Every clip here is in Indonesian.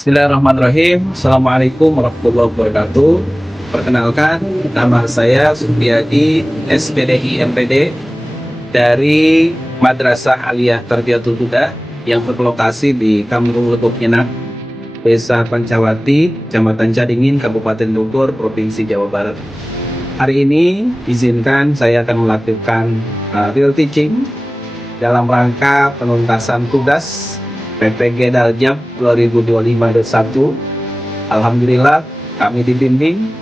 Bismillahirrahmanirrahim. Assalamualaikum warahmatullahi wabarakatuh. Perkenalkan, nama saya Supriyadi, SPDI MPD dari Madrasah Aliyah Tarbiyatul Huda yang berlokasi di Kampung Lebok Nyenak, Desa Pancawati, Kecamatan Caringin, Kabupaten Bogor, Provinsi Jawa Barat. Hari ini izinkan saya akan melakukan real teaching dalam rangka penuntasan tugas PPG Daljab 2025-1. Alhamdulillah kami dibimbing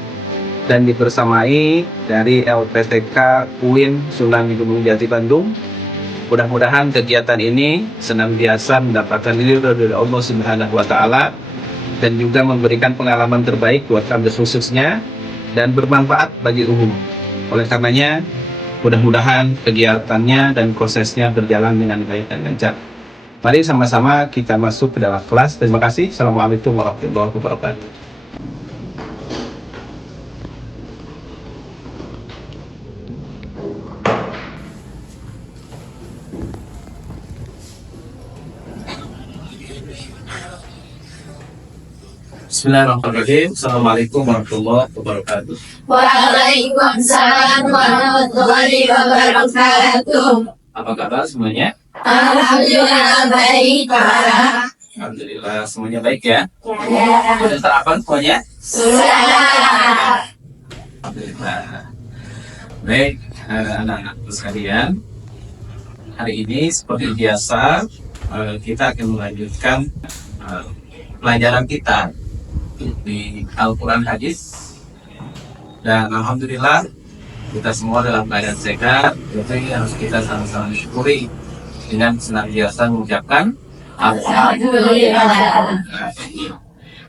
dan dibersamai dari LPTK UIN Sunan Gunung Jati Bandung. Mudah-mudahan kegiatan ini senantiasa mendapatkan ridho dari Allah Subhanahu wa Ta'ala dan juga memberikan pengalaman terbaik buat kami khususnya dan bermanfaat bagi umum. Oleh karenanya, mudah-mudahan kegiatannya dan prosesnya berjalan dengan baik dan lancar. Mari sama-sama kita masuk ke dalam kelas. Terima kasih. Assalamualaikum warahmatullahi wabarakatuh. Bismillahirrahmanirrahim. Assalamualaikum warahmatullahi wabarakatuh. Waalaikumsalam warahmatullahi wabarakatuh. Apa kabar semuanya? Alhamdulillah baik, Pak. Alhamdulillah semuanya baik ya. Ya. Sudah sarapan semuanya? Sudah. Alhamdulillah. Baik, anak-anakku sekalian. Hari ini seperti biasa kita akan melanjutkan pelajaran kita di Al-Quran Hadis. Dan alhamdulillah kita semua dalam keadaan sehat. Jadi harus kita sama-sama syukuri dengan senantiasa mengucapkan Alhamdulillah.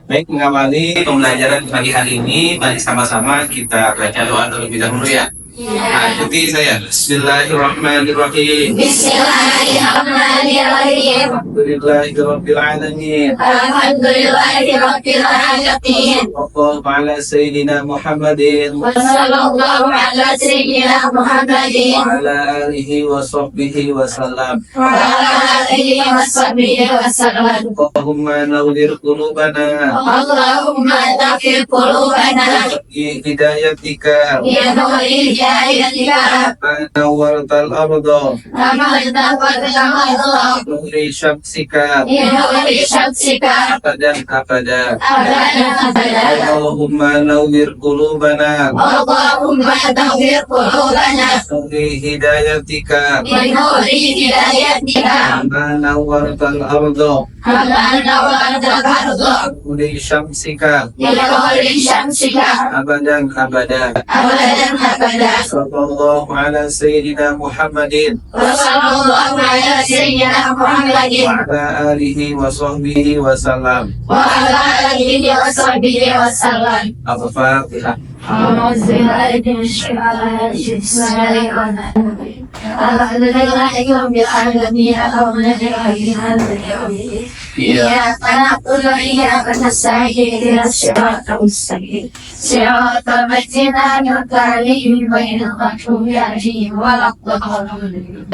Baik, mengawali pembelajaran pagi hari ini, mari sama-sama kita baca doa terlebih dahulu ya. Nah, ikuti saya. Bismillahirrahmanirrahim. Bismillahirrahmanirrahim. Alhamdulillahirabbil alamin. Alhamdulillahirabbil alamin. Wa ala sayyidina Muhammadin Wa sallallahu ala sayyidina Muhammadin wa ala alihi wa sahbihi wa sallam. wa ala alihi wa sahbihi wa sallam. Allahumma nawwir qulubana Allahumma taqi qulubana bi hidayatika ya nuri hidayatika nawwartal arda amalta wa tamalta nuri syamsika ya nuri syamsika abadan abada. abadan abada. Allahumma nawwir qulubana Allahumma taqi qulubana nuri hidayatika ya nuri hidayatika nawwartal arda amalta wa tamalta nuri syamsika ya nuri syamsika abadan abada. abadan abada. Sallallahu ala sayyidina Muhammadin Wassallallahu ala sayyidina Muhammadin wa ala alihi wa sahbihi wa sallam. wa ala alihi wa sahbihi wa sallam. Al-Fatihah. أعوذ بالله من الشيطان الرجيم. بسم الله الرحمن الرحيم. الحمد لله رب العالمين الرحمن الرحيم مالك يوم الدين. إياك نعبد وإياك نستعين اهدنا الصراط المستقيم صراط الذين أنعمت عليهم غير المغضوب عليهم ولا الضالين.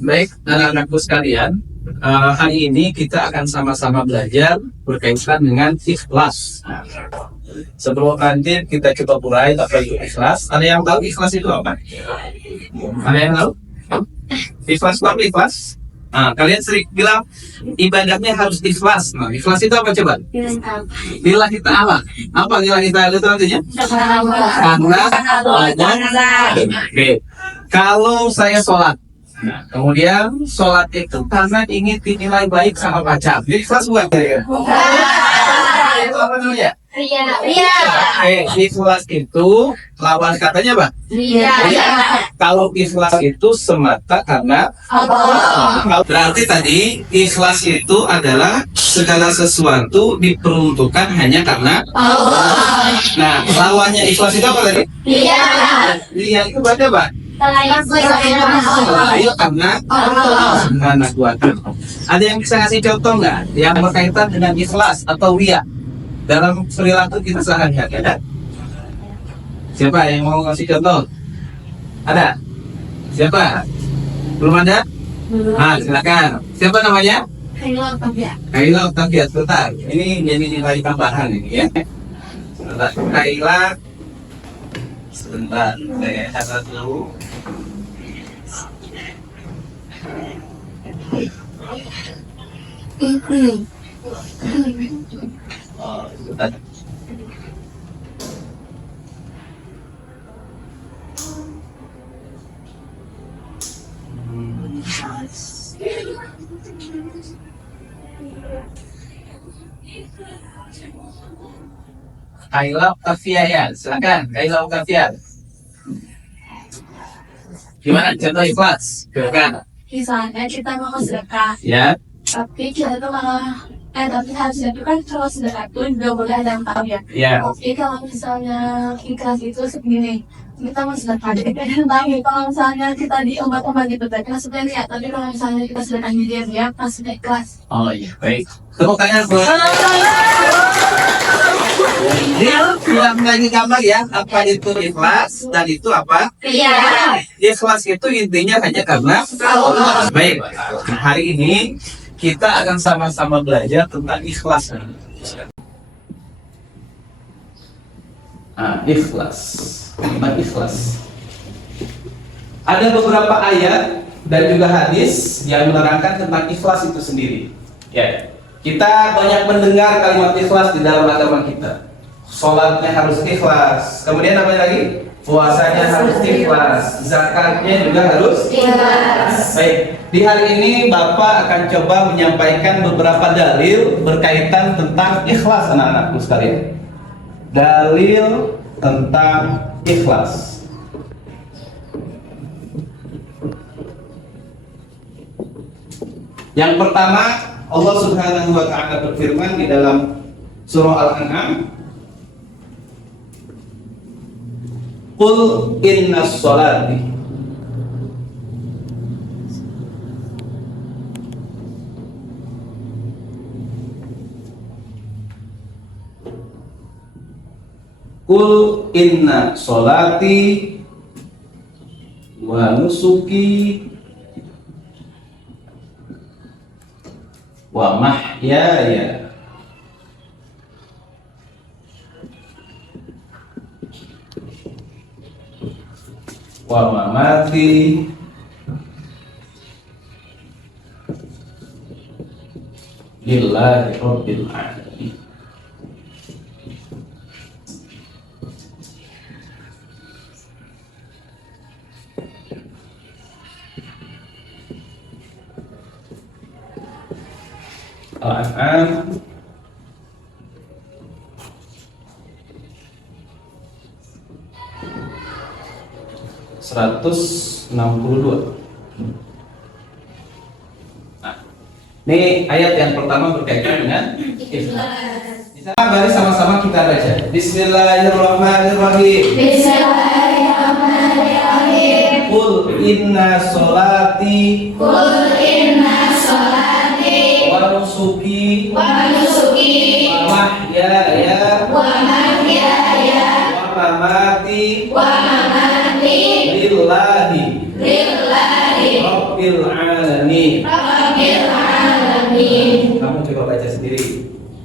Baik, anak-anakku sekalian, hari ini kita akan sama-sama belajar berkaitan dengan ikhlas. Sebelum nanti kita coba mulai apa itu ikhlas. Ada yang tahu ikhlas itu apa? Ada yang tahu? Ikhlas itu apa ikhlas? Nah, kalian sering bilang ibadahnya harus ikhlas. Nah, ikhlas itu apa coba? Lillahi ta'ala. Apa lillahi ta'ala itu artinya? Karena Allah. Oke. Kalau saya sholat, nah, kemudian sholat itu karena ingin dinilai baik sama pacar. Jadi ikhlas bukan ya? Itu apa namanya? Ria. Ikhlas itu lawan katanya apa? Ria. Kalau ikhlas itu semata karena Allah. berarti tadi ikhlas itu adalah segala sesuatu diperuntukkan hanya karena Allah. Nah, lawannya ikhlas itu apa tadi? Ria. Ria itu berarti apa? Ayo karena Allah. Subhanahu wa ta'ala. Ada yang bisa ngasih contoh nggak yang berkaitan dengan ikhlas atau ria dalam perilaku kita sehari-hari? Ada? Siapa yang mau ngasih contoh? Ada? Siapa? Belum ada? Silakan. Siapa namanya? Kailangan tabiat. Kaila tabiat, bentar. Ini jadi nilai tambahan ini ya. Sebentar. Kaila. Sebentar. Saya catat dulu. Oh, sebentar. Kaila Kafia ya, silakan Kaila Kafia. Gimana contoh ikhlas? Silakan. Misalnya kita mau sedekah, Ya. tapi kita tuh malah tapi harusnya itu kan kalau sedekah tuh juga boleh ada yang tahu ya. Ya. Tapi kalau misalnya ikhlas itu segini, kita mau sedekah jadi ada yang tahu. Kalau misalnya kita di obat-obat gitu, kita sudah lihat. Tapi kalau misalnya kita sedekah dia pas sudah ikhlas. Oh iya, baik. Tepuk tangan buat. Bilang lagi gambar ya, apa itu ikhlas dan itu apa? Iya. Ikhlas itu intinya hanya karena Allah. Baik, hari ini kita akan sama-sama belajar tentang ikhlas. Ikhlas. Kalimat ikhlas. Ada beberapa ayat dan juga hadis yang menerangkan tentang ikhlas itu sendiri. Ya, kita banyak mendengar kalimat ikhlas di dalam agama kita. Sholatnya harus ikhlas. Kemudian apa lagi? Puasanya harus ikhlas. Zakatnya juga harus ikhlas. Baik, di hari ini Bapak akan coba menyampaikan beberapa dalil berkaitan tentang ikhlas anak-anakku sekalian. Dalil tentang ikhlas. Yang pertama, Allah Subhanahu wa taala berfirman di dalam surah Al-An'am, "Qul innas sholati Qul inna sholati wa nusuki wa mahyaya wa mamati lillahi rabbil alamin." Al-An'am (162). Nah, ini ayat yang pertama berkaitan dengan ikhlas. Mari sama-sama kita baca. Bismillahirrahmanirrahim. Bismillahirrahmanirrahim. Qul inna sholati wa nusuki wa mahyaya wa mamati lillahi rabbil alamin. Kamu coba baca sendiri.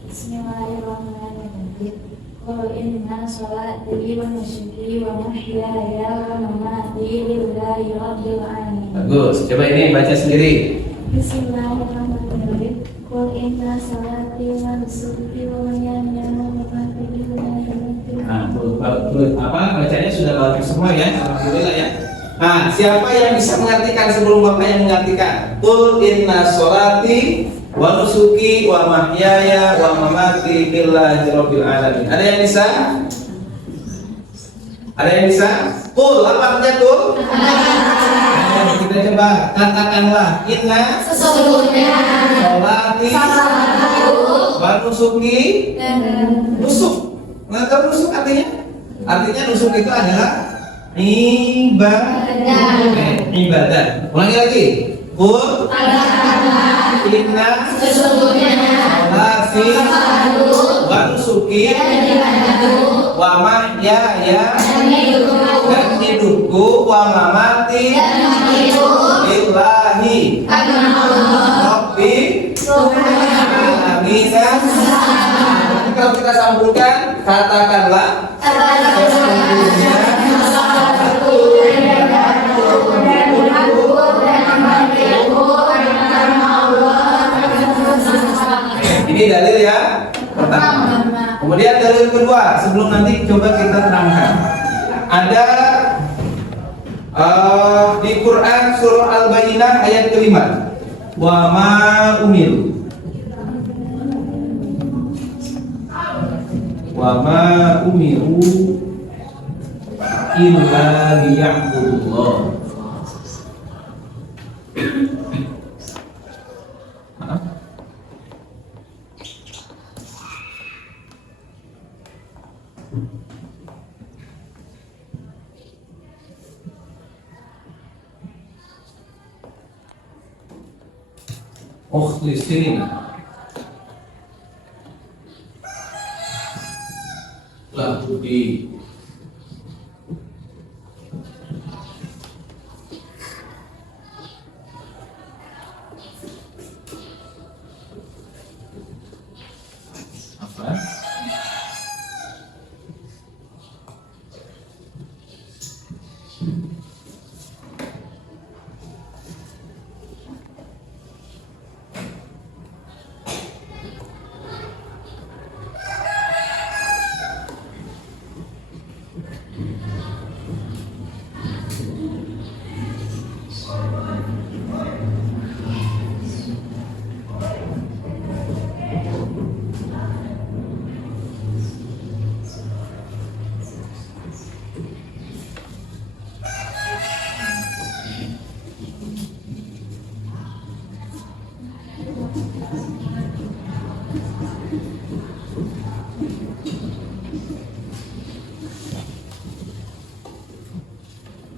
Bismillahirrahmanirrahim. Qul inna sholati wa nusuki wa mahyaya wa mamati lillahi rabbil alamin. Bagus. Coba ini baca sendiri. Bismillahirrahmanirrahim. Qul inna sholati wa nusuki wa mahyaya wa mamati lillahi rabbil alamin. Apa bacanya sudah bagus semua ya? Alhamdulillah ya. Nah, siapa yang bisa mengartikan sebelum Bapak yang mengartikan? Qul inna sholati wa nusuki wa mahyaya wa mamati lillahi rabbil alamin. Ada yang bisa? Ada yang bisa? Qul, apa artinya qul? Kita coba katakanlah inna Sesungguhnya sholati wa nusuki. Nusuk. Nah, tahu nusuk artinya? Artinya nusuk itu adalah ibadah. Ulangi lagi. Qul inna sesungguhnya sholati wa nusuki wa mahyaya dan hidupku wa mamati lillahi rabbil Alamina. Kalau kita sambungkan, katakanlah sesungguhnya ini dalil ya pertama. Kemudian dalil kedua, sebelum nanti coba kita terangkan. Ada di Quran surah Al-Baqarah ayat kelima. Wa ma umiru. Wa ma umiru illa liya'budullah. Mukhlisin lahu di apa?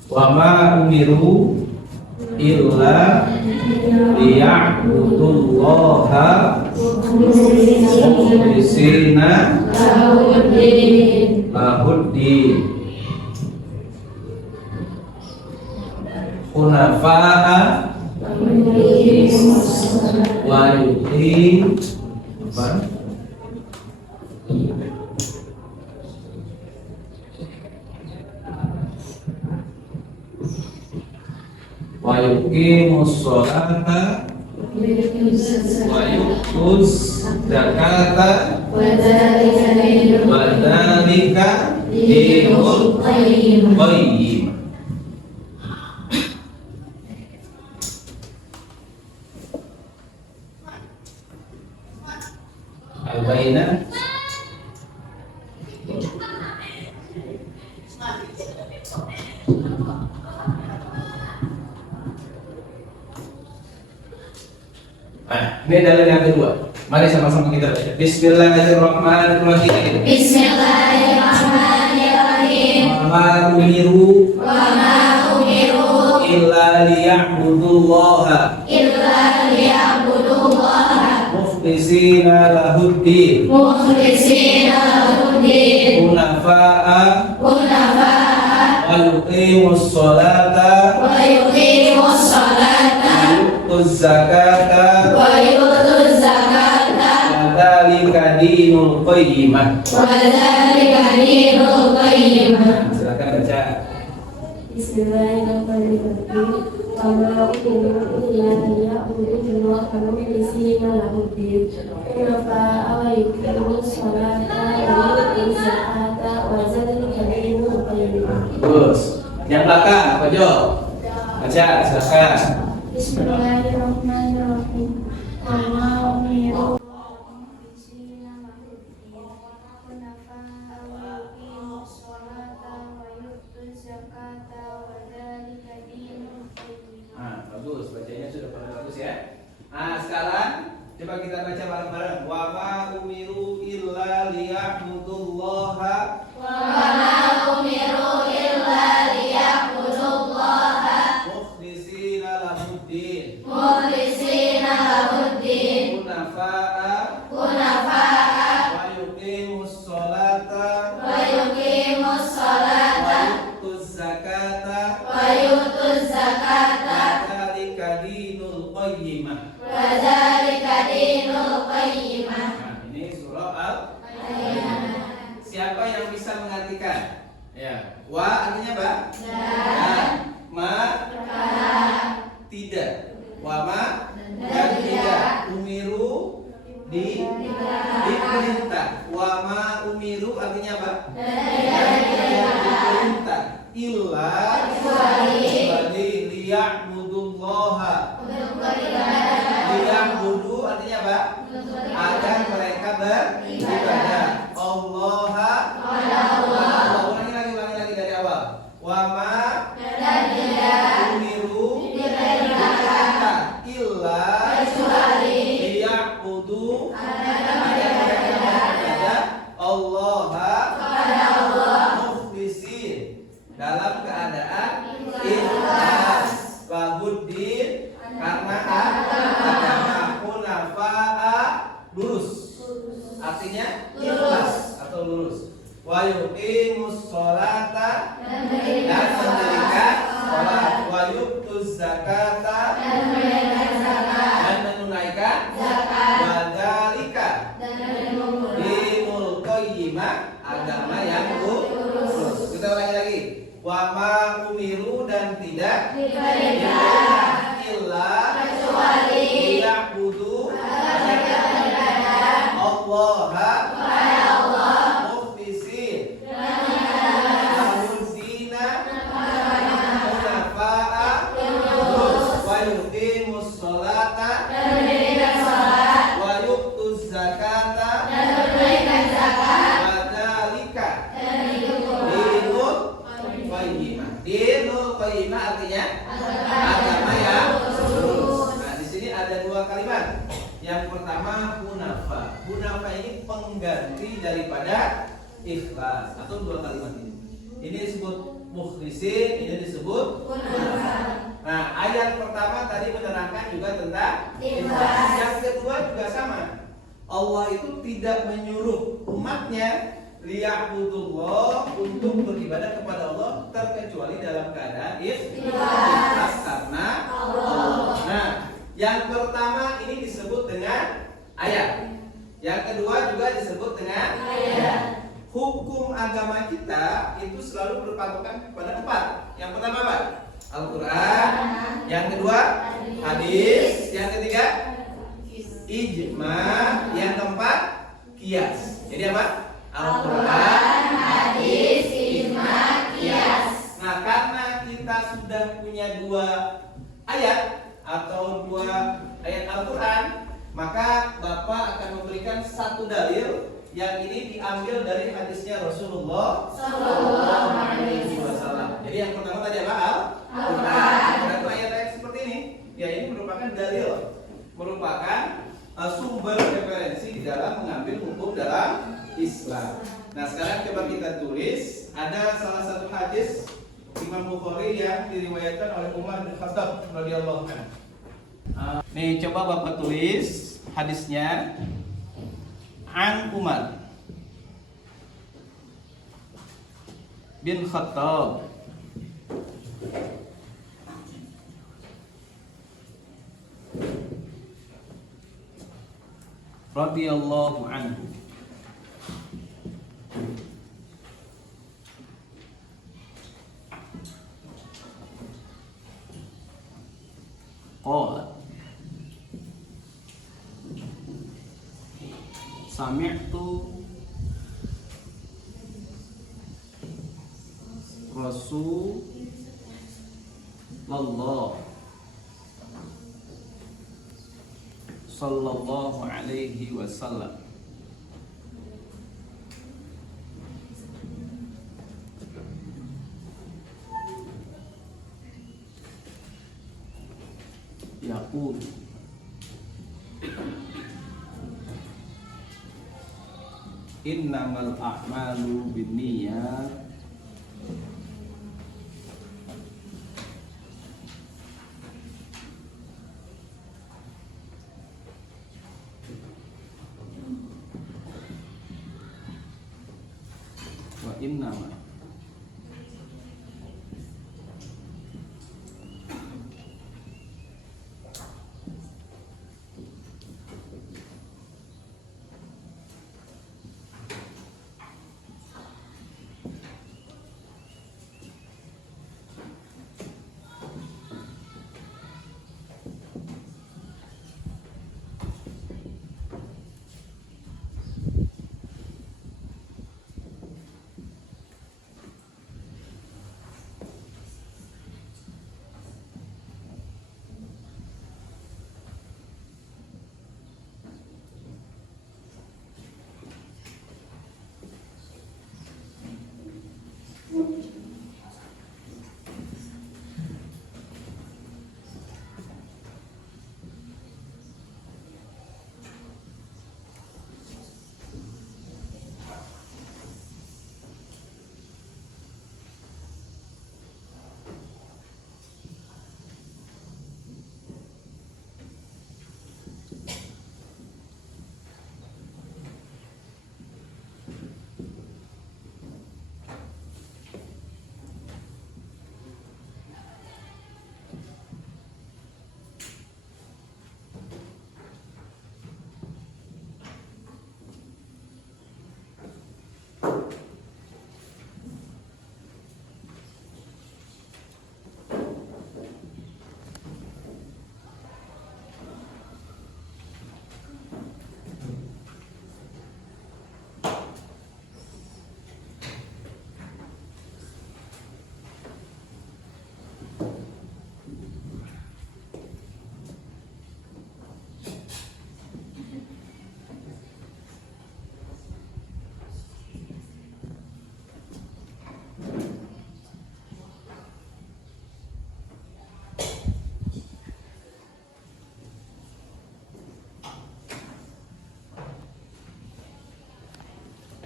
Wa ma umiru illa liya'budullaha mukhlisina lahuddin hunafa'a wa yuqim apa? Wa yuqimus sholata wa yu'tuz zakata wa dzalika dinul qayyim. Al-Baqarah ini dalil yang kedua. Mari sama-sama kita baca. Bismillahirrahmanirrahim. Bismillahirrahmanirrahim. Wa ma umiru illa liya'budullaha mukhlisina lahuddin hunafa'a wa yuqimus sholata wa yu'tuz zakata wa dzalika dinul qayyimah. Silakan baca. Bismillahirrahmanirrahim. Wa ma umiru illa liya'budullaha mukhlisina lahuddin hunafa'a wa yuqimus sholata wa yu'tuz zakata wa dzalika dinul qayyim. Terus, yang belakang, pojok. Baca, silakan. Bismillahirrahmanirrahim. Wa ma umiru bagus, bacanya sudah pada bagus ya. Sekarang coba kita baca bareng-bareng. Wa ma umiru illa liya'budullaha mukhlisina lahuddin menunaikan. Ya, wa artinya apa? Dan. Ma tidak. Wa ma dan tidak. Umiru diperintah. Wa ma umiru artinya apa? Diperintah. Illa kecuali liya'budullaha. Liya'budu artinya apa? Agar mereka beribadah. Allah. Ulangi lagi dari awal. Wa ma umiru diperintah illa kecuali liya'budu agar mereka beribadah Allah mukhlisin dalam keadaan ikhlas wahuddin karena agama hunafa'a lurus artinya ikhlas atau lurus wa yuqimus sholata dan mendirikan sholat wa yu'tuz zakata dan menunaikan zakat wa dzalika dinul qayyimah agama yang lurus. Kita ulangi lagi. Wa ma umiru dan tidak diperintah illa kecuali liya'budu Allah mukhlisin lahud dina hunafa'a wa yuqimus sholata wa yu'tuz zakata wa dzalika dinul qayyimah. Dinul qayyimah artinya agama yang lurus. Nah, di sini ada dua kalimat. Yang pertama hunafa. Hunafa ini pengganti daripada ikhlas atau dua kalimat ini. Ini disebut mukhlisin, ini disebut hunafa. Nah, ayat pertama tadi menerangkan juga tentang ikhlas. Yang kedua juga sama. Allah itu tidak menyuruh umatnya liya'budullah untuk beribadah kepada Allah terkecuali dalam keadaan ikhlas karena Allah. Nah, yang pertama ini disebut dengan ayat. Yang kedua juga disebut dengan ayat. Hukum agama kita itu selalu berpatokan kepada empat. Yang pertama apa? Al-Quran. Yang kedua hadis. Yang ketiga ijma. Yang keempat qiyas. Jadi apa? Al-Quran, hadis, ijma, qiyas. Nah, karena kita sudah punya dua ayat atau dua ayat Al-Quran, maka Bapak akan memberikan satu dalil yang ini diambil dari hadisnya Rasulullah Sallallahu Alaihi Wasallam. Jadi yang pertama tadi apa? Al-Quran. Itu ayat-ayat seperti ini. Ya, ini merupakan dalil, merupakan sumber referensi di dalam mengambil hukum dalam Islam. Nah, sekarang coba kita tulis. Ada salah satu hadis Imam Bukhari yang diriwayatkan oleh Umar bin Khattab radhiyallahu anhu. Nih, coba Bapak tulis hadisnya. An Umar bin Khattab radhiyallahu anhu. Qala sami'tu Rasulullah sallallahu alaihi wasallam yaqul innamal a'malu binniyat wa innama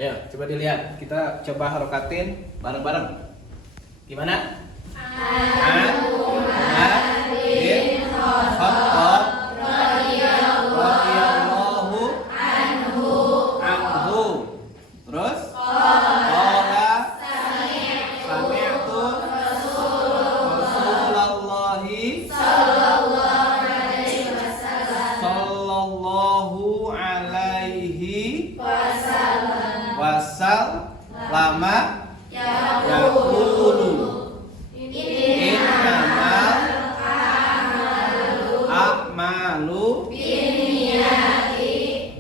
Ayo, coba dilihat. Kita coba harokatin bareng-bareng. Gimana? Umar bin Khattab radhiyallahu anhu. Terus? Qala sami'tu Rasulullahi sallallahu alaihi wasallama yaqulu innamal a'malu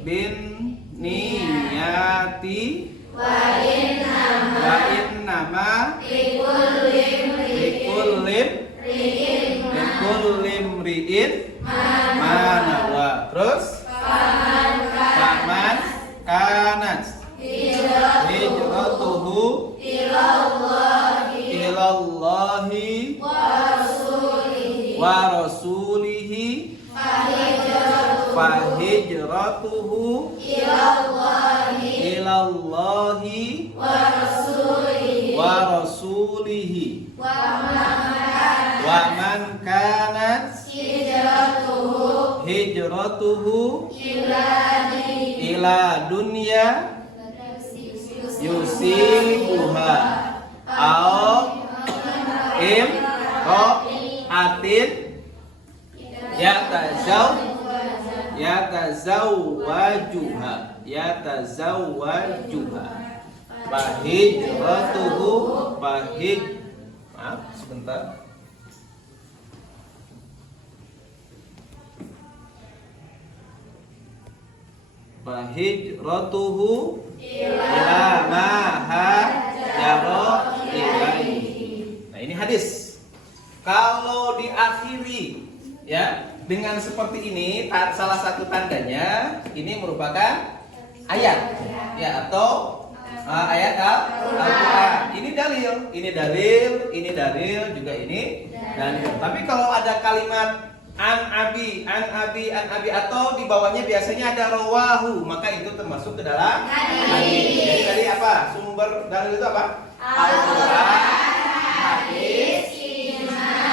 binniyati wa innama likulli imri'in ma nawa. Terus faman kanat hijratuhu ilallahi wa rasulihi fahijratuhu ilallahi wa rasulihi wa man kanat hijratuhu ila dunya yusibuha au imra'atin yatazawwajuha fahijratuhu maaf sebentar. Fahijratuhu ila ma hajara ilaihi. Nah, ini hadis. Kalau diakhiri ya dengan seperti ini, salah satu tandanya ini merupakan ayat ya atau ayat Al-Qur'an. Ini dalil, juga ini dalil. Tapi kalau ada kalimat an abi atau di bawahnya biasanya ada rawahu, maka itu termasuk ke dalam hadis. Jadi tadi apa? Sumber dalil itu apa? Al-Qur'an, hadis,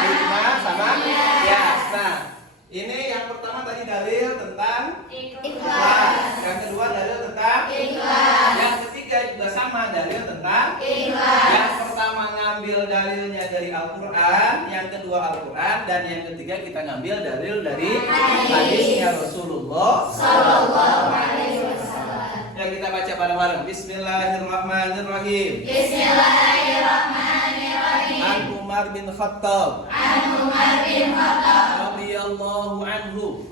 ijma sama qiyas. Nah, ini yang pertama tadi dalil tentang ikhlas. Yang kedua dalil tentang ikhlas. Yang ketiga juga sama, dalil tentang ikhlas. Yang pertama ngambil dalilnya dari Al-Qur'an, yang kedua Al-Qur'an, dan yang ketiga kita ngambil dalil dari hadisnya Rasulullah sallallahu alaihi wasallam. Ya, kita baca bareng-bareng. Bismillahirrahmanirrahim. Bismillahirrahmanirrahim. An Umar bin Khattab radhiyallahu anhu.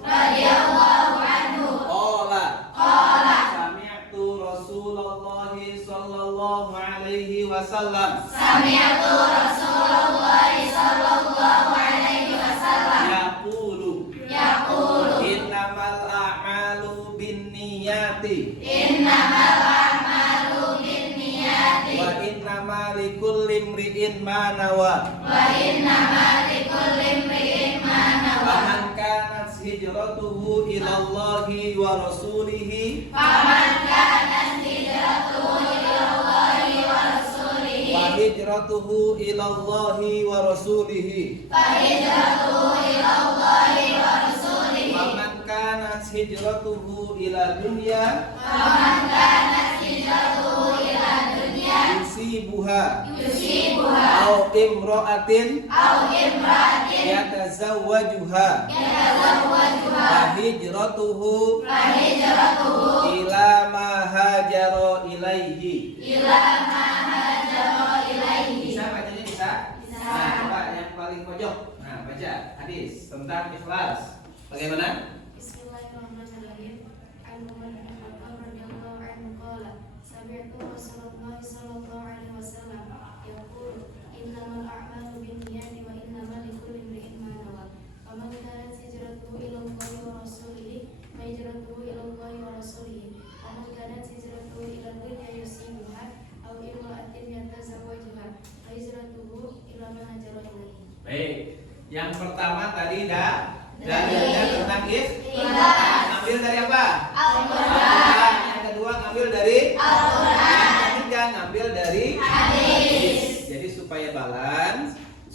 Qala sami'tu Rasulullah sallallahu alaihi wasallam. Yaqulu innamal a'malu binniyati wa innama likulli imri'in ma nawa. Faman kanat hijratuhu ilallahi wa rasulihi fahijratuhu ilallahi wa rasulihi. Faman kanat hijratuhu ila dunya yusibuha au imra'atin yatazawwajuha fahijratuhu ila ma hajara ilaihi. Bisa bacanya bisa? Nah, coba yang paling pojok. Nah, baca hadis tentang ikhlas. Bagaimana? Bismillahirrahmanirrahim. An Umar bin Khattab radhiyallahu anhu qala sami'tu Rasulullah sallallahu alaihi wasallam yaqulu innamal a'malu binniyati wa innamal likulli imri'in ma nawa. Faman kanat hijratuhu ila Allahi wa rasulihi fa hijratuhu ila Allahi wa rasulihi. Faman kanat hijratuhu ila dunya yusibuha aw imra'atin yatazawwajuha fa hijratuhu ila ma hajara ilaihi. Baik. Yang pertama tadi dalilnya tentang ikhlas. Ngambil dari apa? Al-Qur'an. Yang kedua ngambil dari Al-Qur'an.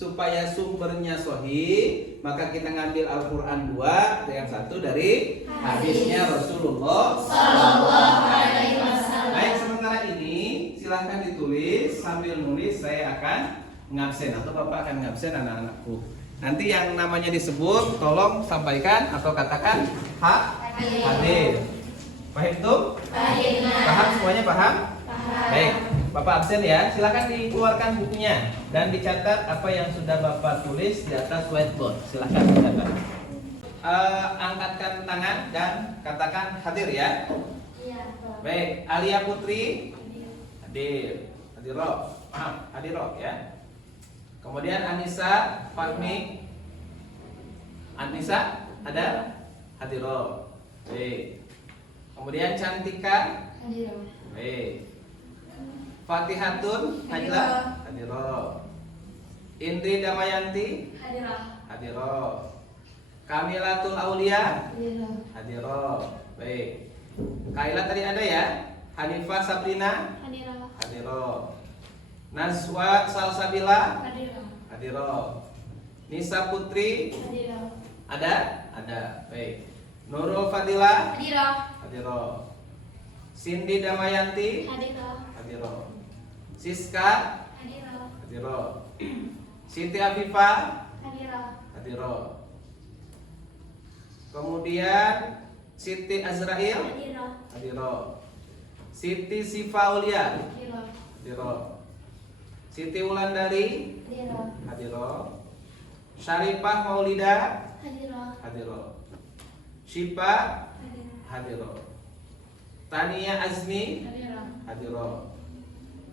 supaya sumbernya sahih, maka kita ngambil Al-Quran 2 yang satu dari hadisnya Rasulullah SAW. Baik, sementara ini silahkan ditulis sambil nulis. Saya akan ngabsen atau Bapak akan ngabsen anak-anakku. Nanti yang namanya disebut tolong sampaikan atau katakan hadir. Paham tuh? Paham semuanya, paham? Baik, Bapak absen ya. Silakan dikeluarkan bukunya dan dicatat apa yang sudah Bapak tulis di atas whiteboard. Silakan dicatat. Angkatkan tangan dan katakan hadir ya. Baik, Alia Putri hadir. Hadiro, paham? Hadiro ya. Kemudian Anissa Fahmi. Anissa ada? Hadiro. Baik. Kemudian Cantika. Baik. Fatihatun Najla. Hadiro. Indri Damayanti. Hadiro. Kamilatul Aulia. Hadiro. Baik. Kaila tadi ada ya? Hanifah Sabrina. Hadiro. Naswa Salsabila. Hadiro. Nisa Putri. Ada? Ada. Baik. Nurul Fadila. Hadiro. Cindy Damayanti. Hadiro. Siska. Hadiro. Siti Afifah. Hadiro. Kemudian Siti Azrail. Hadiro. Siti Sifaulia. Hadiro. Siti Wulandari. Hadiro. Syarifah Maulida. Hadiro. Syifa. Hadiro. Tania Azmi. Hadiro.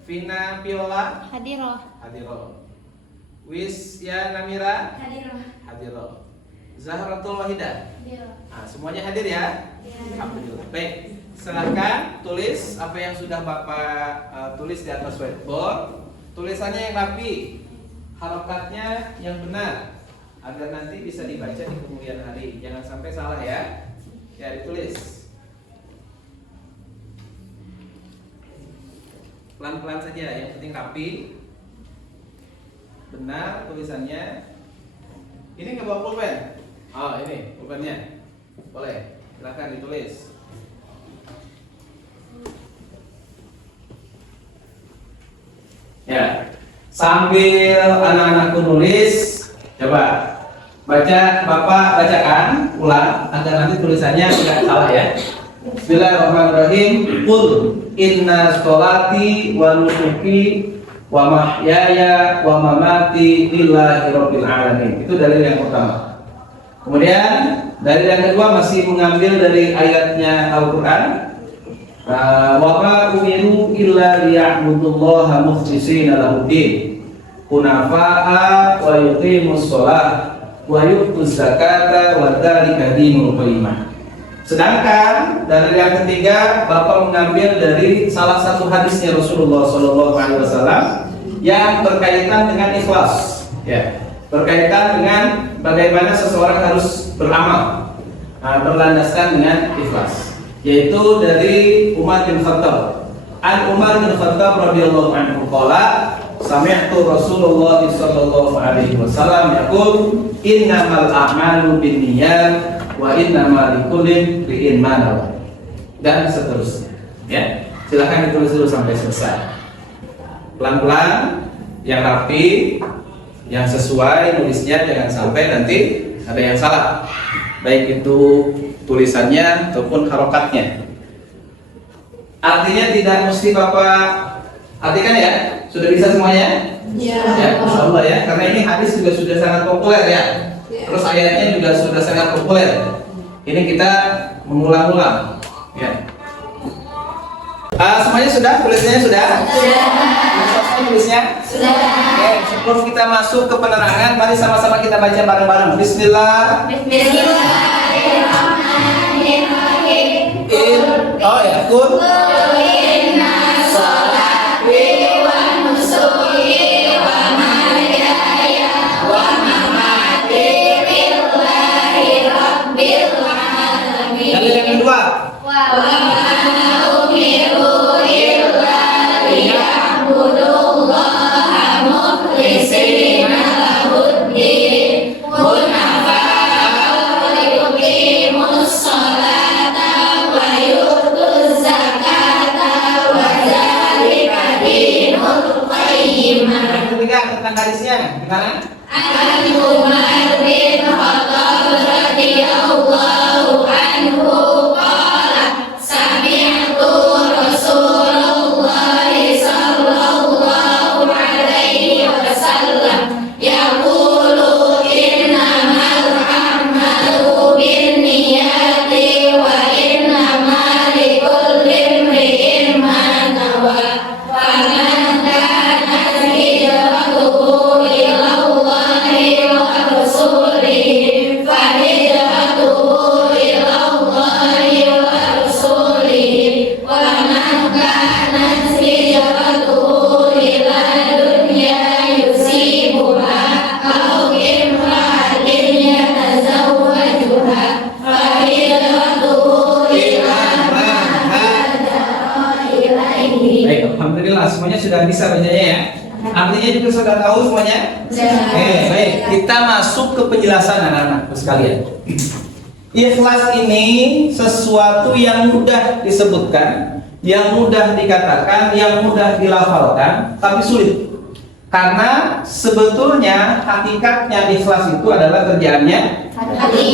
Vina Piola. Hadiro. Wisya Namira. Hadiro. Zahratul Wahidah. Nah, semuanya hadir ya? Alhamdulillah. Baik, silahkan tulis apa yang sudah Bapak tulis di atas whiteboard. Tulisannya yang rapi, harokatnya yang benar, agar nanti bisa dibaca di kemudian hari. Jangan sampai salah ya. Ya, ditulis pelan-pelan saja, yang penting rapi, benar tulisannya. Ini nggak bawa pulpen? Oh, ini pulpennya. Boleh, silakan ditulis. Ya, sambil anak-anakku nulis, coba baca, Bapak bacakan ulang agar nanti tulisannya tidak salah ya. Bismillahirrahmanirrahim. Qul inna sholati wa nusuki wa mahyaya wa mamati lillahi rabbil alamin. Itu dalil yang pertama. Kemudian dalil yang kedua masih mengambil dari ayatnya Al-Qur'an. Wa ma umiru illa liya'budullaha mukhlishina lahuddin hunafa'a wa yuqimus shalah wa yu'tuz zakata wa dzalika dinul qayyimah. Sedangkan dalil yang ketiga Bapak mengambil dari salah satu hadisnya Rasulullah SAW yang berkaitan dengan ikhlas, ya, berkaitan dengan bagaimana seseorang harus beramal, berlandaskan dengan ikhlas, yaitu dari Umar bin Khattab. An Umar bin Khattab radhiyallahu anhu qala sami'tu Rasulullah sallallahu alaihi wasallam yaqul innamal a'malu binniyat wa innamal likulli imrin ma nawa, dan seterusnya. Ya, silakan ditulis dulu sampai selesai. Pelan-pelan, yang rapi, yang sesuai nulisnya, jangan sampai nanti ada yang salah, baik itu tulisannya ataupun harokatnya. Artinya tidak mesti Bapak artikan ya. Sudah bisa semuanya? Ya, Masya Allah ya. Karena ini hadis juga sudah sangat populer ya. Terus ayatnya juga sudah sangat populer. Ini kita mengulang-ulang. Ya. Semuanya sudah? Tulisannya sudah? Sudah tulisnya? Sudah. Oke, sebelum kita masuk ke penerangan, mari sama-sama kita baca bareng-bareng. Bismillah. Bismillahirrahmanirrahim. Oh ya, kun. Inna sholati wa nusuki wa mahyaya wa mamati lillahi rabbil alamin. Dalil yang kedua. Wa umiru illa liya'budullaha mukhlishina Yang ketiga tentang hadisnya gimana? عن عمر بن الخطاب رضي الله عنه قال سمعت رسول الله صلى الله عليه وسلم يقول إنما الأعمال بالنيات وإنما لكل امرئ ما نوى فمن كانت هجرته إلى الله ورسوله فهجرته إلى الله ورسوله ومن كانت هجرته إلى دنيا يصيبها أو امرأة يتزوجها فهجرته إلى ما هاجر إليه. Baik, alhamdulillah semuanya sudah bisa bacanya ya. Artinya juga sudah tahu semuanya? Baik, kita masuk ke penjelasan anak-anak sekalian. Ikhlas ini sesuatu yang mudah disebutkan, yang mudah dikatakan, yang mudah dilafalkan, tapi sulit. Karena sebetulnya hakikatnya ikhlas itu adalah kerjaannya Hati.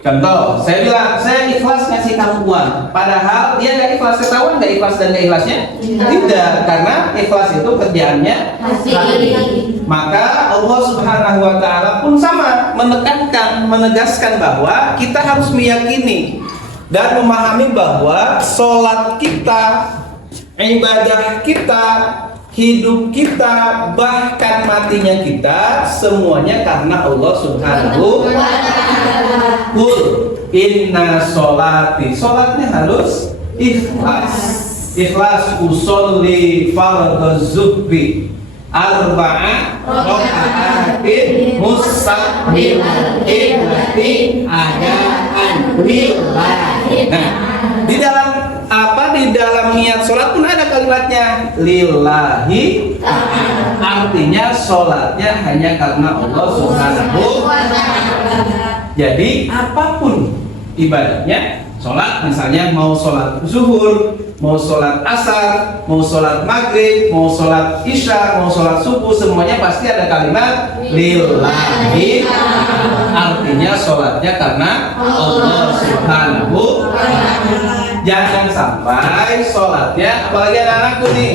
Contoh, saya bilang, saya ikhlas ngasih kamu uang. Padahal dia nggak ikhlas, ketahuan nggak ikhlas dan nggak ikhlasnya? Tidak, karena ikhlas itu kerjaannya Hati. Maka Allah Subhanahu wa Ta'ala pun sama menekankan, menegaskan bahwa kita harus meyakini dan memahami bahwa sholat kita, ibadah kita, hidup kita, bahkan matinya kita, semuanya karena Allah Subhanahu wa Ta'ala. Inna sholati, sholatnya harus ikhlas. Ikhlas usolli fardhu zuhri arba'a raka'atin mustaqbilal qiblati adaan lillahi. Nah, di dalam niat sholat pun ada kalimatnya lillahi ta'ala. Artinya sholatnya hanya karena Allah Subhanahu wa Ta'ala. Jadi apapun ibadahnya, sholat misalnya mau sholat zuhur, mau sholat asar, mau sholat maghrib, mau sholat isya, mau sholat subuh, semuanya pasti ada kalimat lillahi. Artinya sholatnya karena Allah Subhanahu wa Ta'ala. Jangan sampai sholatnya, apalagi anak-anakku nih,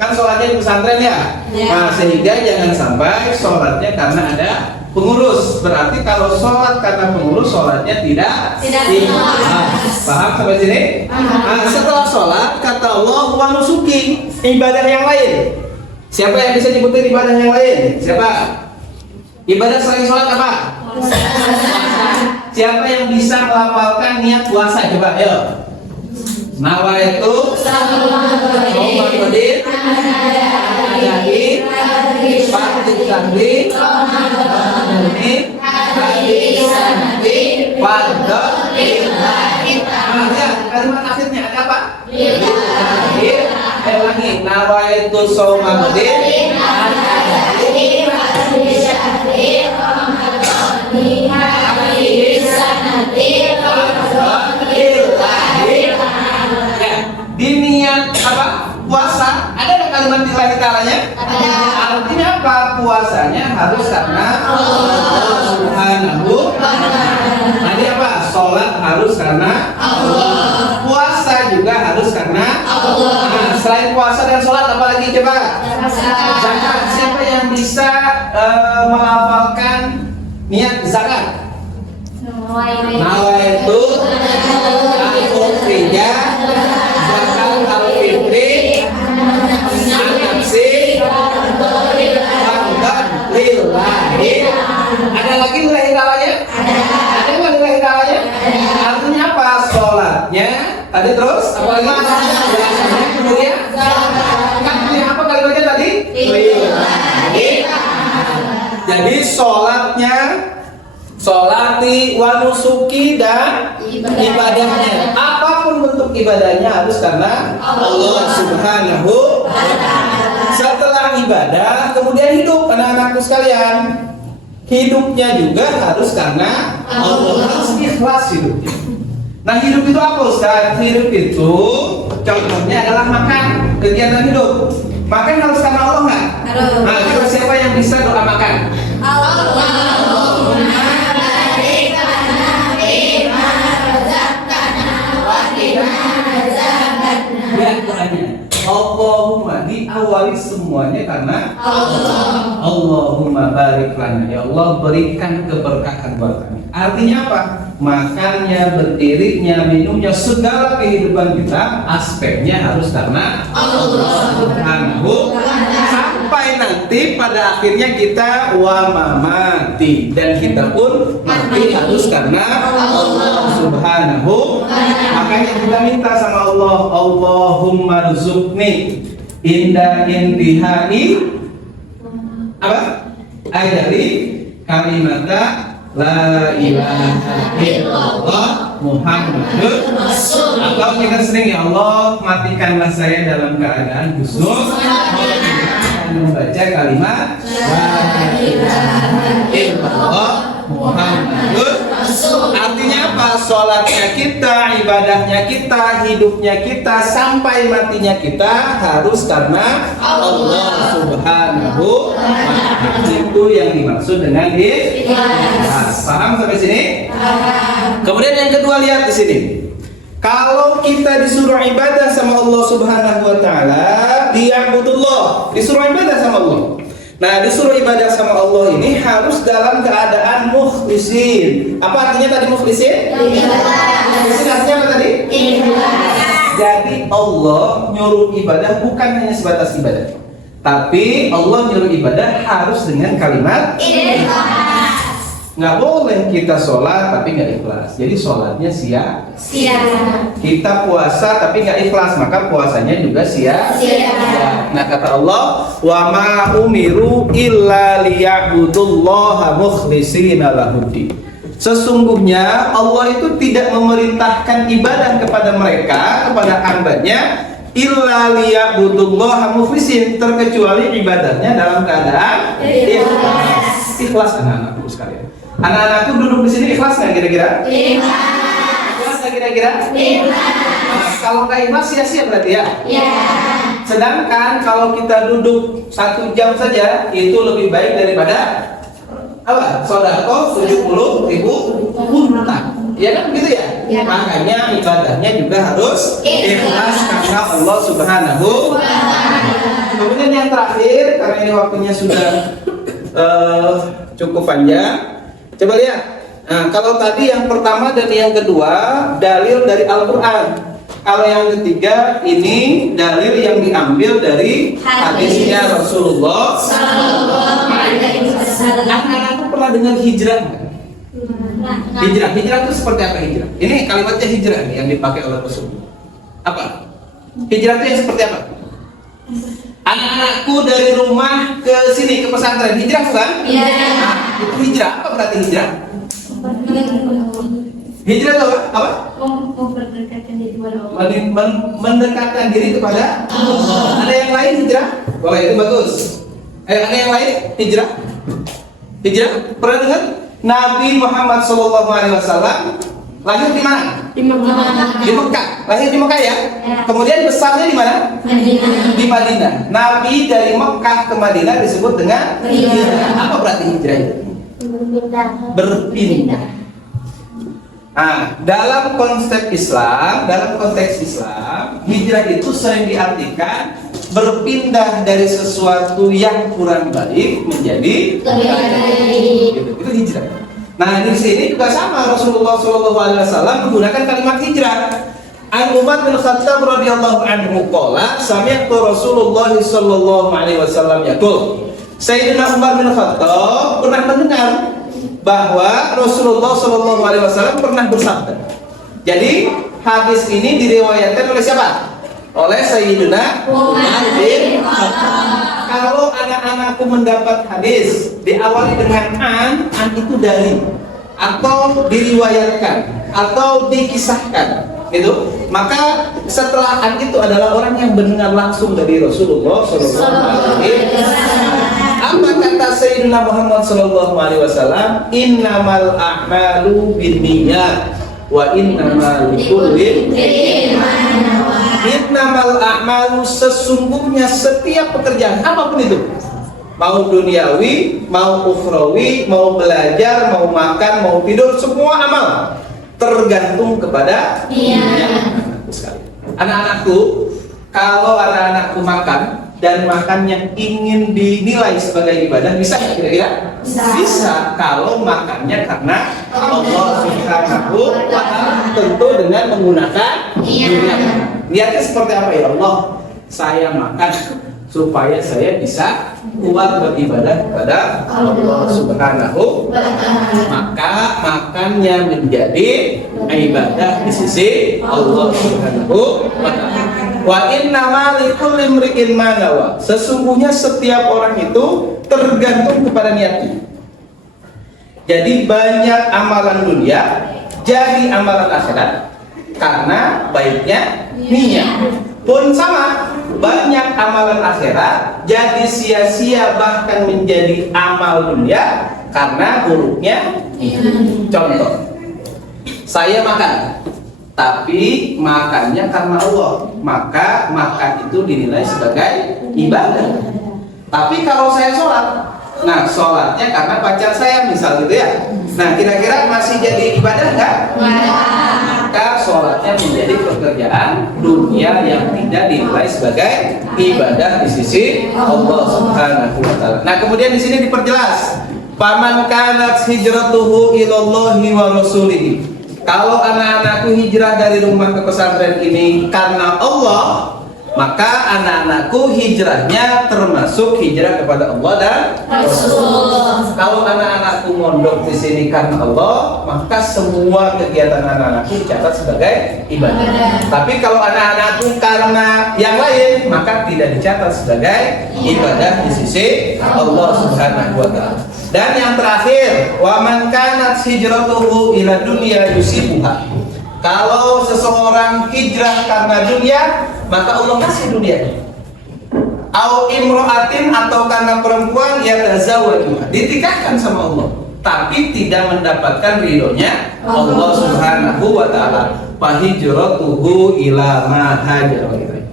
kan sholatnya di pesantren ya. Nah, sehingga jangan sampai sholatnya karena ada pengurus. Berarti kalau sholat karena pengurus, sholatnya tidak ikhlas. Paham sampai sini? Nah, setelah sholat kata Allah wa nusuki, ibadah yang lain. Siapa yang bisa nyebutin ibadah yang lain? Siapa? Ibadah selain sholat apa? Siapa yang bisa melafalkan niat puasa? Coba, ayo. Nawaitu Ramadan Adai Fatih Sandi Ramadan Sanati Fardhu Lillahi Ta'ala. Kalimat akhirnya ada apa? Lillahi. Lagi nawaitu Ramadan Adai Fatih Sandi Ramadan Sanati Fardhu Lillahi. Di niat apa? Puasa ada nggak kalimat lillahi ta'alanya? Ada. Artinya apa? Puasanya harus karena Allah Subhanahu wa Ta'ala. Tadi apa? Sholat harus karena Allah. Puasa juga harus karena Allah. Nah, selain puasa dan sholat apa lagi coba? Zakat. Siapa yang bisa melafalkan niat zakat? Nawaitu al-ukhrija zakat al-fitri an-nafsi fardhan lillahi. Ada lagi lillahi ta'alanya? Ada nggak lillahi ta'alanya? Artinya apa? Sholatnya tadi terus apa lagi? Puasanya kemudian artinya apa kalimatnya tadi? Lillahi. Jadi sholatnya, sholati wa nusuki dan ibadahnya, apapun bentuk ibadahnya harus karena Allah Subhanahu wa Ta'ala. Setelah ibadah kemudian hidup, anak-anakku sekalian, hidupnya juga harus karena Allah, harus ikhlas hidupnya. Nah, hidup itu apa Ustaz? Hidup itu contohnya adalah makan, kegiatan hidup. Makan harus karena Allah nggak? yang bisa doa makan. Lihat doanya. Allahumma diawali semuanya karena Allah. Allahumma barik lana, ya Allah berikan keberkahan buat kami. Artinya apa? Makannya, berdirinya, minumnya, segala kehidupan kita aspeknya harus karena Allah Subhanahu. Sampai nanti pada akhirnya kita wa mati, dan kita pun mati harus karena Allah Subhanahu. Makanya kita minta sama Allah, Allahumma rzuqni inda intihai apa? Dari kalimata la ilaha illallah Muhammadur Rasulullah. Atau kita sering, ya Allah matikanlah saya dalam keadaan khusus membaca kalimat la ilaha illallah Muhammadur Rasul. Artinya apa? Sholatnya kita, ibadahnya kita, hidupnya kita, sampai matinya kita harus karena Allah Subhanahu wa ta'ala. Itu yang dimaksud dengan ikhlas. Paham sampai sini? Kemudian yang kedua, lihat di sini. Kalau kita disuruh ibadah sama Allah Subhanahu wa ta'ala, liya'budullah, disuruh ibadah sama Allah. Nah, disuruh ibadah sama Allah ini harus dalam keadaan mukhlisin. Apa artinya tadi mukhlisin? Mukhlisin artinya apa tadi? Jadi Allah nyuruh ibadah bukan hanya sebatas ibadah, tapi Allah nyuruh ibadah harus dengan kalimat ikhlas. Nggak boleh kita sholat tapi nggak ikhlas, jadi sholatnya sia-sia. Kita puasa tapi nggak ikhlas, maka puasanya juga sia-sia. Nah, kata Allah, wa ma umiru illa liya'budullaha mukhlishina lahuddin. Sesungguhnya Allah itu tidak memerintahkan ibadah kepada mereka, kepada hambanya, illa liya'budullaha mukhlishin, terkecuali ibadahnya dalam keadaan ikhlas. Ikhlas anak-anakku sekalian. Anak-anakku duduk di sini ikhlas nggak kira-kira? Ikhlas nggak kira-kira? Nah, kalau nggak ikhlas sia-sia berarti ya? Sedangkan kalau kita duduk 1 jam saja itu lebih baik daripada apa? Sodako 70.000 unta. Ya kan begitu ya? Makanya ibadahnya juga harus ikhlas karena Allah Subhanahu wa ta'ala. Kemudian yang terakhir, karena ini waktunya sudah cukup panjang. Coba lihat. Nah, kalau tadi yang pertama dan yang kedua dalil dari Al-Quran. Kalau yang ketiga ini dalil yang diambil dari hadisnya Rasulullah sallallahu alaihi wasallam. Anak-anak pernah dengar hijrah nggak? Hijrah itu seperti apa hijrah? Ini kalimatnya hijrah nih yang dipakai oleh Rasulullah. Apa? Hijrah itu yang seperti apa? Anak-anakku dari rumah ke sini, ke pesantren, hijrah bukan? Iya. Nah, itu hijrah. Apa berarti hijrah? Hijrah itu apa? Mendekatkan diri kepada Allah. Ada yang lain hijrah? Boleh, itu bagus. Ada yang lain hijrah? Hijrah? Pernah dengar? Nabi Muhammad SAW lahir di mana? Di Mekah. Lahir di Mekah ya? Kemudian besarnya di mana? Di Madinah. Nabi dari Mekah ke Madinah disebut dengan hijrah. Apa berarti hijrah itu? Berpindah. Nah, dalam konteks Islam, hijrah itu sering diartikan berpindah dari sesuatu yang kurang baik menjadi lebih baik. Itu hijrah. Nah, di sini juga sama, Rasulullah SAW menggunakan kalimat hijrah. An Umar bin Khattab radhiyallahu anhu qala sami'tu Rasulullah sallallahu alaihi wasallam yaqul. Sayyidina Umar bin Khattab pernah mendengar bahwa Rasulullah sallallahu alaihi wasallam pernah bersabda. Jadi, hadis ini diriwayatkan oleh siapa? Oleh Sayyidina Umar bin Khattab. Kalau anak-anakku mendapat hadis diawali dengan an itu dari, atau diriwayatkan, atau dikisahkan, gitu. Maka setelah an itu adalah orang yang mendengar langsung dari Rasulullah SAW. Apa kata Sayyidina Muhammad SAW? Innamal a'malu binniyat wa innamal likulli imrin ma nawa. Innamal a'malu, sesungguhnya setiap pekerjaan apapun itu, mau duniawi, mau ukhrawi, mau belajar, mau makan, mau tidur, semua amal tergantung kepada anak-anakku sekalian. Anak-anakku, kalau anak-anakku makan dan makannya ingin dinilai sebagai ibadah, bisa nggak kira-kira? Bisa kalau makannya karena Allah Subhanahu wa Ta'ala, tentu dengan menggunakan niat. Niatnya seperti apa? Ya Allah, saya makan supaya saya bisa kuat beribadah kepada Allah Subhanahu wa Ta'ala. Maka makannya menjadi ibadah di sisi Allah Subhanahu wa Ta'ala. Wa innama likulli imri'in ma nawa. Sesungguhnya setiap orang itu tergantung kepada niatnya. Jadi banyak amalan dunia jadi amalan akhirat karena baiknya niat. Pun sama, banyak amalan akhirat jadi sia-sia bahkan menjadi amal dunia karena buruknya niat. Contoh, saya makan tapi makannya karena Allah, maka makan itu dinilai sebagai ibadah. Tapi kalau saya sholat, nah sholatnya karena pacar saya misal gitu ya, nah kira-kira masih jadi ibadah nggak? Maka sholatnya menjadi pekerjaan dunia yang tidak dinilai sebagai ibadah di sisi Allah Subhanahu wa Ta'ala. Nah kemudian di sini diperjelas, faman kanat hijratuhu ilallahi wa rasulihi. Kalau anak-anakku hijrah dari rumah ke pesantren ini karena Allah, maka anak-anakku hijrahnya termasuk hijrah kepada Allah dan Rasul. Kalau anak-anakku mondok di sini karena Allah, maka semua kegiatan anak-anakku dicatat sebagai ibadah. Tapi kalau anak-anakku karena yang lain, maka tidak dicatat sebagai ibadah di sisi Allah Subhanahu wa Ta'ala. Dan yang terakhir, wa man kanat hijratuhu ila dunya yusibuha. Kalau seseorang hijrah karena dunia, maka Allah kasih dunia. Au imro'atin, atau karena perempuan yatazawwajuha, ditikahkan sama Allah, tapi tidak mendapatkan ridhonya Allah Subhanahu wa Ta'ala. Fa hijratuhu ila ma hajara ilaihi.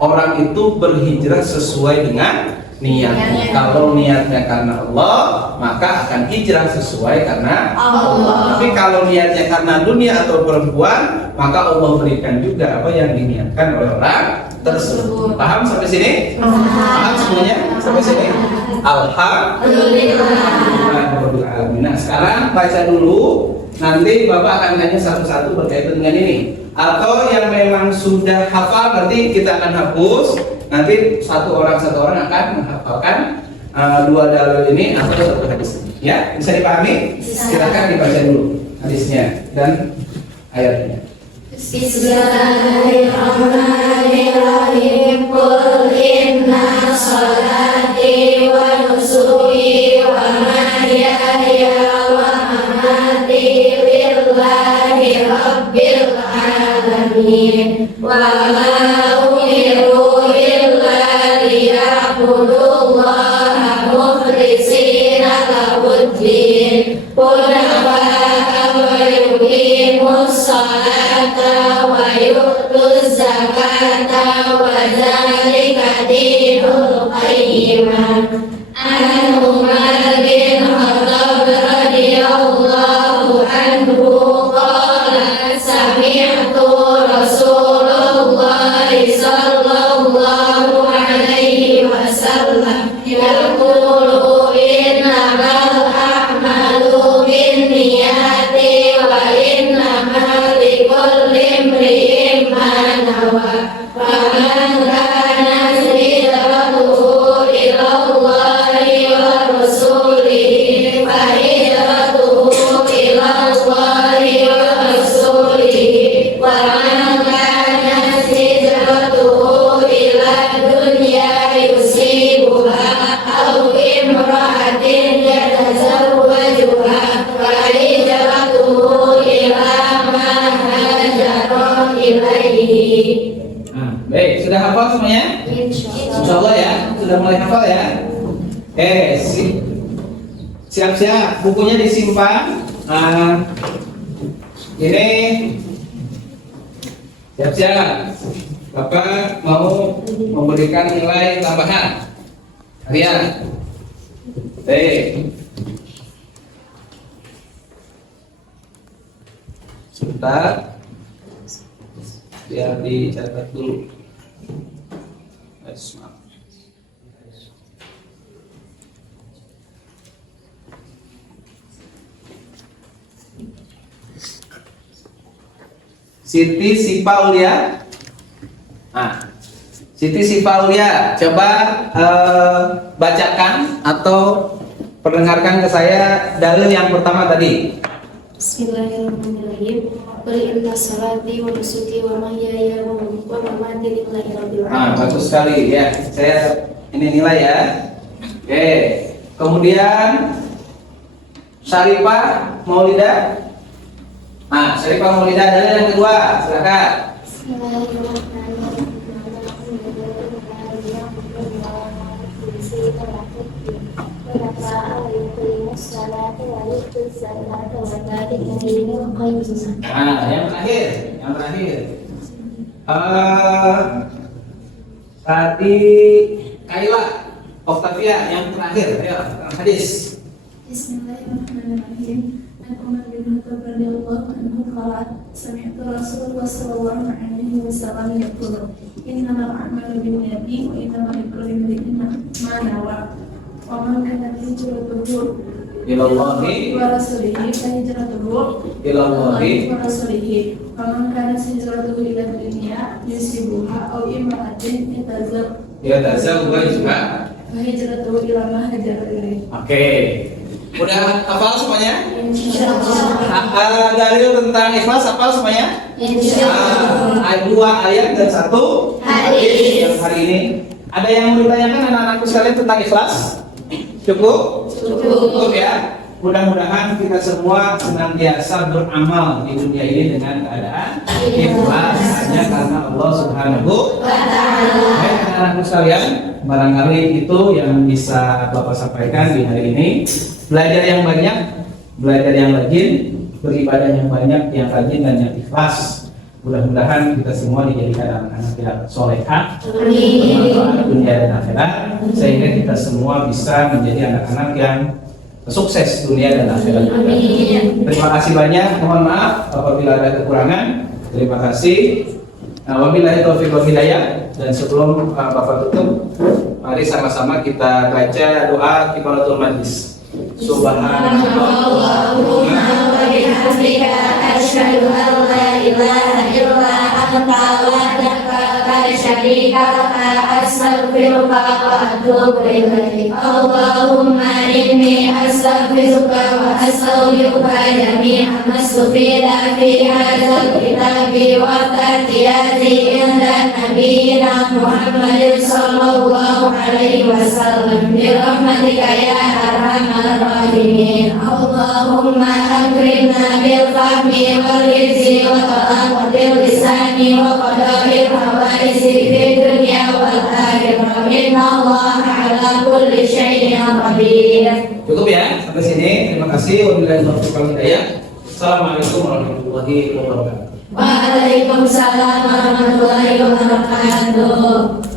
Orang itu berhijrah sesuai dengan niatnya. Kalau niatnya karena Allah, maka akan hijrah sesuai karena Allah. Tapi kalau niatnya karena dunia atau perempuan, maka Allah berikan juga apa yang diniatkan oleh orang tersebut. Paham sampai sini? Paham semuanya sampai sini? Alhamdulillah. Nah, sekarang baca dulu. Nanti Bapak akan nanya satu-satu berkaitan dengan ini. Atau yang memang sudah hafal, nanti kita akan hapus. Nanti satu orang akan menghafalkan dua dalil ini atau satu hadis. Ya, bisa dipahami? Silakan dibaca dulu hadisnya dan ayatnya. Bismillahirrahmanirrahim. Qul inna sholati wa nusuki wa mahyaya wa mamati lillahi rabbil alamin. Wa ma umiru illa liya'budullaha mukhlishina lahuddin. Hunafa'a wa yuqimus sholata wa yu'tuz zakata wa dzalika dinul qayyimah. An Umar bin Khattab radhiyallahu anhu qala sami'tu Rasulullah sallallahu alaihi wasallam yaqulu innamal a'malu binniyati wa innamal likulli imri'in ma nawa. Faman kanat hijratuhu ila Allahi wa rasulihi fa hijratuhu ila Allahi wa rasulihi. Wa man kanat hijratuhu ila dunya yusibuha aw imra'atin yatazawwajuha fa hijratuhu ila ma hajara ilaihi. Baik, sudah hafal semuanya? Insyaallah ya, sudah mulai hafal ya. Siap-siap, bukunya disimpan. Ini siap-siap. Bapak mau memberikan nilai tambahan. Kalian Baik. Sebentar. Biar dicatat dulu. Maaf. Siti Sifaulia. Nah, Siti Sifaulia, coba bacakan atau perdengarkan ke saya dalil yang pertama tadi. Bismillahirrahmanirrahim. Qul inna salati wa nusuki wa mahyaya wa mamati lillahi rabbil alamin. Bagus sekali ya. Saya ini nilai ya. Oke. Kemudian Syarifah Maulidah. Syarifah Maulidah dalil yang kedua, silakan. Yang terakhir. Tadi Kaila, Octavia, yang terakhir, ya, hadis. Bismillahirrahmanirrahim. An Umar bin Khattab radhiyallahu anhu qala sami'tu Rasulullah sallallahu alaihi wasallam yaqulu innamal a'malu binniyati wa innamal likulli imri'in ma nawa. Wa man kanat hijratuhu Ilallahi wa rasulihi fa hijratuhu Ilallahi wa rasulihi. Wa man kanat hijratuhu ila dunya yusibuha aw imra'atin yatazawwaj juga. fa hijratuhu ila ma hajara ilaihi. Oke. Udah hafal semuanya? Insyaallah. Dalil tentang ikhlas hafal semuanya? Insyaallah. 2 ayat dan 1 hadis yang hari ini. Ada yang mau ditanyakan anak-anakku sekalian tentang ikhlas? Cukup? Cukup ya. Mudah-mudahan kita semua senantiasa beramal di dunia ini dengan keadaan ikhlas hanya karena Allah Subhanahu wa Ta'ala. Baik anak-anakku sekalian, barangkali itu yang bisa Bapak sampaikan di hari ini. Belajar yang banyak, belajar yang rajin, beribadah yang banyak, yang rajin dan yang ikhlas. Mudah-mudahan kita semua dijadikan anak-anak yang solehah, bermanfaat dunia dan akhirat, sehingga kita semua bisa menjadi anak-anak yang sukses dunia dan akhirat. Terima kasih banyak. Mohon maaf apabila ada kekurangan. Terima kasih. Wabillahi taufiq wal hidayah. Dan sebelum Bapak tutup, mari sama-sama kita baca doa kifaratul majlis. Subhanallahumma wa bihamdika asyhadu an la ilaha illa anta wahdaka la syarika laka astaghfiruka wa atubu ilaik. Allahumma inni astaghfiruka wa astaghfiruka jami'a ma stufida fi hadzal kitabi wa tatiyati inda nabiyyina Muhammadin sallallahu alaihi wasallam bi rahmatika ya arhamar rahimin. Allahumma akrimna bil fahmi wal rizqi wa ta'atil lisani wa qada'il hawaisi fi dunya wal akhirah. Inna Allah ala kulli syai'in qadir. Cukup ya sampai sini. Terima kasih. Wabillahi taufiq wal hidayah. Assalamualaikum warahmatullahi wabarakatuh. Waalaikumsalam warahmatullahi wabarakatuh.